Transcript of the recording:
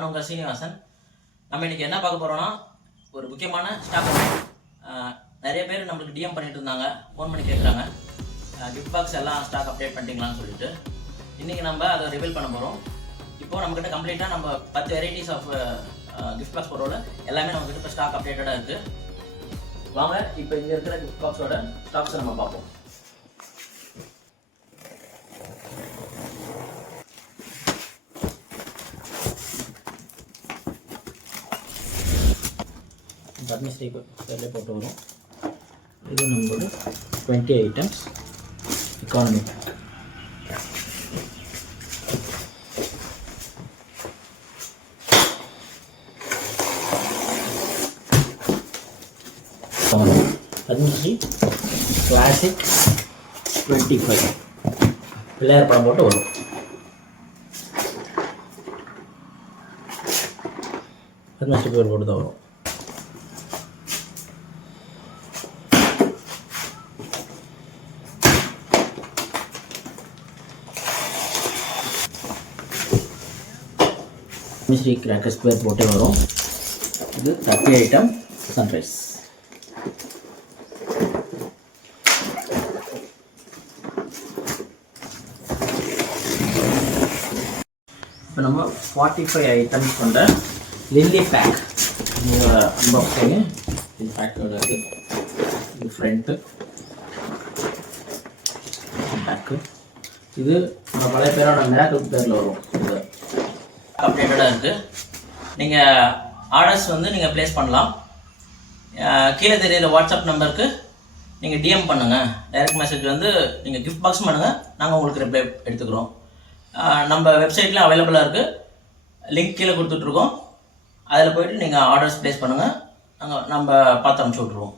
நான் உங்கள் சீனிவாசன். நம்ம இன்றைக்கி என்ன பார்க்க போகிறோன்னா, ஒரு முக்கியமான ஸ்டாக் அப்டேட். நிறைய பேர் நம்மளுக்கு டிஎம் பண்ணிட்டு இருந்தாங்க, ஃபோன் பண்ணி கேட்குறாங்க, கிஃப்ட் பாக்ஸ் எல்லாம் ஸ்டாக் அப்டேட் பண்ணிட்டீங்களான்னு சொல்லிட்டு. இன்றைக்கி நம்ம அதை ரிவீல் பண்ண போகிறோம். இப்போது நம்மக்கிட்ட கம்ப்ளீட்டாக நம்ம 10 வெரைட்டிஸ் ஆஃப் கிஃப்ட் பாக்ஸ் பொருள் எல்லாமே நம்மக்கிட்ட இப்போ ஸ்டாக் அப்டேட்டடாக இருக்குது. வாங்க இப்போ இங்கே இருக்கிற கிஃப்ட் பாக்ஸோட ஸ்டாக்ஸை நம்ம பார்ப்போம். பத்மஸ்ரீ பேரில் போட்டு வரும். இது நம்மளோட 20 items economy pack. Padmashri classic 25 Pillaiyar படம் போட்டு வரும். பத்மஸ்ரீ பேர் போட்டு தான் வரும். மிஸ்ரி கிராக்கர் ஸ்கொயர் போட்டே வரும். இது 30 ஐட்டம் சன்ரைஸ். இப்போ நம்ம 45 ஐட்டம்ஸ் கொண்ட லில்லி பேக் அன்பாக்சிங்கு. இது பேக்கோட இது ஃப்ரண்ட்டு பேக்கு. இது நம்ம பழைய பேரோட மிராக்கிள் பேரில் வரும். இது அப்டேட்டடாக இருக்குது. நீங்கள் ஆர்டர்ஸ் நீங்கள் ப்ளேஸ் பண்ணலாம். கீழே தெரியிற வாட்ஸ்அப் நம்பருக்கு நீங்கள் டிஎம் பண்ணுங்கள். டைரக்ட் மெசேஜ் நீங்கள் கிஃப்ட் பாக்ஸ் பண்ணுங்கள், நாங்கள் உங்களுக்கு ரிப்ளை எடுத்துக்கிறோம். நம்ம வெப்சைட்டில் அவைலபிளாக இருக்குது, லிங்க் கீழே கொடுத்துட்ருக்கோம். அதில் போய்ட்டு நீங்கள் ஆர்டர்ஸ் ப்ளேஸ் பண்ணுங்கள், நம்ம பார்த்து அனுப்பிச்சி விட்ருவோம்.